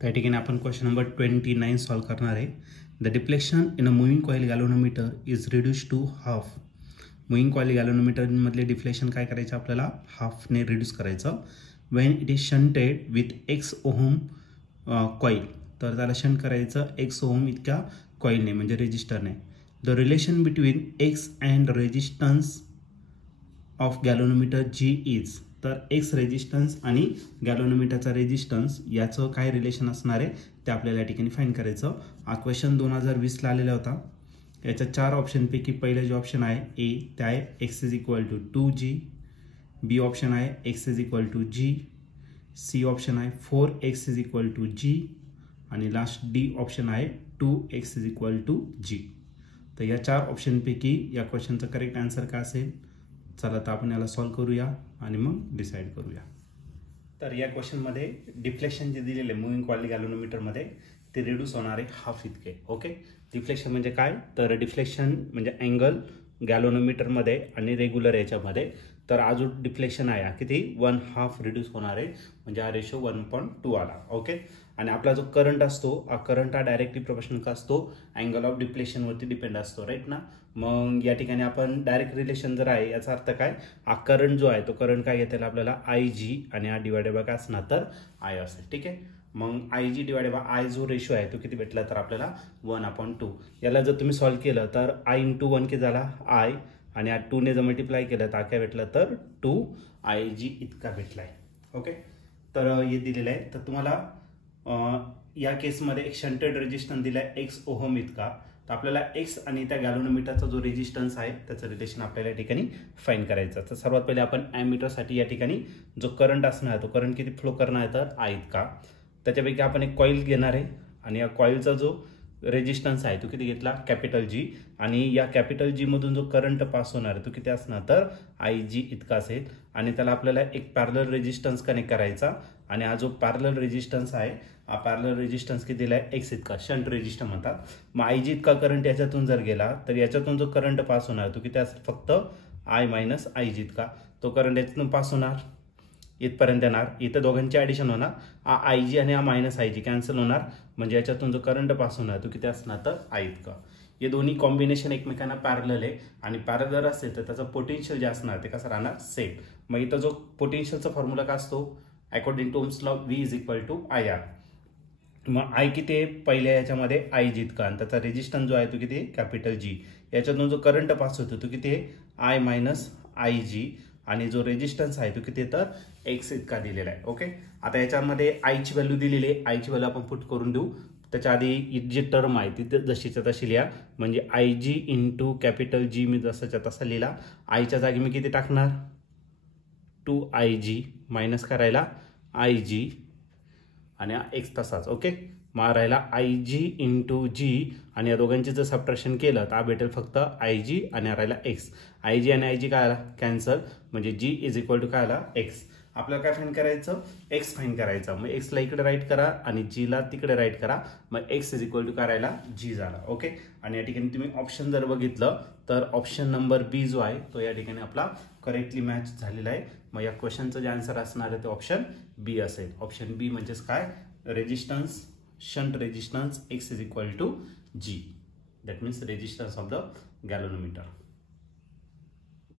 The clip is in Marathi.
त्या ठिकाणी आपण क्वेश्चन नंबर 29 सॉल्व करणार आहे. The deflection in a moving coil galvanometer is reduce to half. Moving coil गॅल्व्हनोमीटरमधले डिफ्लेक्शन काय करायचं आपल्याला हाफने रिड्यूस करायचं. When it is shunted with X ohm coil, तर त्याला शंट करायचं एक्स ओहम इतक्या कॉइलने म्हणजे रेजिस्टरने. The relation between X and resistance of galvanometer G is, तर एक्स रेजिस्टन्स आणि गॅल्व्हनोमीटरचा रेजिस्टन्स याचं काय रिलेशन असणार आहे ते आपल्याला या ठिकाणी फाइंड करायचं. हा क्वेश्चन 2020ला आलेला होता. याच्या 4 ऑप्शनपैकी पहिलं जे ऑप्शन आहे ए ते आहे X is equal to 2g, B option आहे X is equal to g, C option आहे 4x is equal to g आणि लास्ट डी ऑप्शन आहे 2x is equal to g. तर या 4 ऑप्शनपैकी या क्वेश्चनचं करेक्ट आन्सर काय असेल? चला तर आपण याला सॉल्व करूया आणि मग डिसाईड करूया. तर या क्वेश्चनमध्ये डिफ्लेक्शन जे दिलेले मूव्हिंग कॉइल गॅल्व्हनोमीटरमध्ये ते रिड्यूस होणार आहे हाफ इतके. ओके, डिफ्लेक्शन म्हणजे काय? तर डिफ्लेक्शन म्हणजे अँगल गॅल्व्हनोमीटरमध्ये आणि रेग्युलर याच्यामध्ये. तर अजून डिफ्लेक्शन आहे किती 1/2 रिड्यूस होणार आहे, म्हणजे हा रेशो 1.2 आला. ओके, आणि आपला जो करंट असतो हा करंट हा डायरेक्टली प्रोपोर्शनल का असतो अँगल ऑफ डिफ्लेक्शनवरती डिपेंड असतो, राईट ना. मग या ठिकाणी आपण डायरेक्ट रिलेशन जर आहे याचा अर्थ काय, हा करंट जो आहे तो करंट काय घेतलेला आपल्याला IG आणि हा डिवायडेड बाय काय असणार तर I असेल. ठीक आहे, मग IG डिवायडेड बाय I जो रेशो आहे तो किती भेटला तर आपल्याला 1/2. याला जर तुम्ही सॉल्व केलं तर I × 1 किती झाला I, आणि 2 ने जर मल्टिप्लाय केलं तर काय भेटलं तर 2IG इतका भेटलाय. ओके, तर हे दिलेलं आहे. तर तुम्हाला या केसमध्ये एक शंटेड रेजिस्टन्स दिलाय एक्स ओहम इतका. तर आपल्याला एक्स आणि त्या गॅल्व्हनोमीटरचा जो रेजिस्टन्स आहे त्याचं रिलेशन आपल्याला या ठिकाणी फाइंड करायचं. तर सर्वात पहिले आपण ॲमीटरसाठी या ठिकाणी जो करंट असणार आहे तो करंट किती फ्लो करणार आहे तर I इतका. त्याच्यापैकी आपण एक कॉईल घेणार आहे आणि या कॉईलचा जो रेजिस्टन्स आहे तो किती घेतला कॅपिटल G, आणि या कॅपिटल G मधून जो करंट पास होणार आहे तो किती असणार तर IG इतका असेल. आणि त्याला आपल्याला एक पॅरलल रेजिस्टन्स कनेक्ट करायचा, आणि हा जो पॅरलल रेजिस्टन्स आहे हा पॅरलल रेजिस्टन्स किती दिलाय एक्स इतका, शंट रेजिस्टर म्हणतात. मग IG इतका करंट याच्यातून जर गेला तर याच्यातून जो करंट पास होणार तो किती असेल फक्त I - IG इतका. तो करंट याच्यातून पास होणार इथपर्यंत येणार, इथं दोघांची ॲडिशन होणार, हा IG आणि हा -IG कॅन्सल होणार, म्हणजे याच्यातून जो करंट पास होणार तो किती असणार तर I इतका. हे दोन्ही कॉम्बिनेशन एकमेकांना पॅरलल आहे, आणि पॅरलल असेल तर त्याचं पोटेन्शियल जे असणार ते कसं राहणार सेम. मग इथं जो पोटेन्शियलचा फॉर्म्युला काय असतो according to Ohm's law V = IR. मग I किती आहे पहिल्या याच्यामध्ये IG इतका, आणि त्याचा रेजिस्टन्स जो आहे तो किती आहे कॅपिटल G. याच्यातून जो करंट पास होतो तो किती आहे I - IG, आणि जो रेजिस्टन्स आहे तो किती तर एक्स इतका दिलेला आहे. ओके, आता याच्यामध्ये I ची व्हॅल्यू दिलेली आहे, I ची व्हॅल्यू आपण पुट करून देऊ. त्याच्या आधी जी टर्म आहे ती जशीच्या तशी लिहा, म्हणजे IG × कॅपिटल G मी जसाच्या तसा लिहिला. I च्या जागी मी किती टाकणार 2IG मायनस करायला IG आणि एक्स तसाच. ओके, मग राहिला IG × G, आणि या दोघांची जर सबट्रॅक्शन केलं तर भेटेल फक्त IG आणि राहिला एक्स. IG आणि IG काय आला कॅन्सल, म्हणजे G = काय आला एक्स. आपल्याला काय फाइंड करायचं एक्स फाइंड करायचा. मग एक्सला इकडे राईट करा आणि Gला तिकडे राईट करा, मग एक्स = काय राहिला G झाला. ओके, आणि या ठिकाणी तुम्ही ऑप्शन जर बघितलं तर ऑप्शन नंबर बी जो आहे तो या ठिकाणी आपला करेक्टली मॅच झालेला आहे. मग या क्वेश्चनचं जे आन्सर असणार आहे ते ऑप्शन बी असेल. ऑप्शन बी म्हणजेच काय resistance shunt resistance x = G, that means resistance of the galvanometer.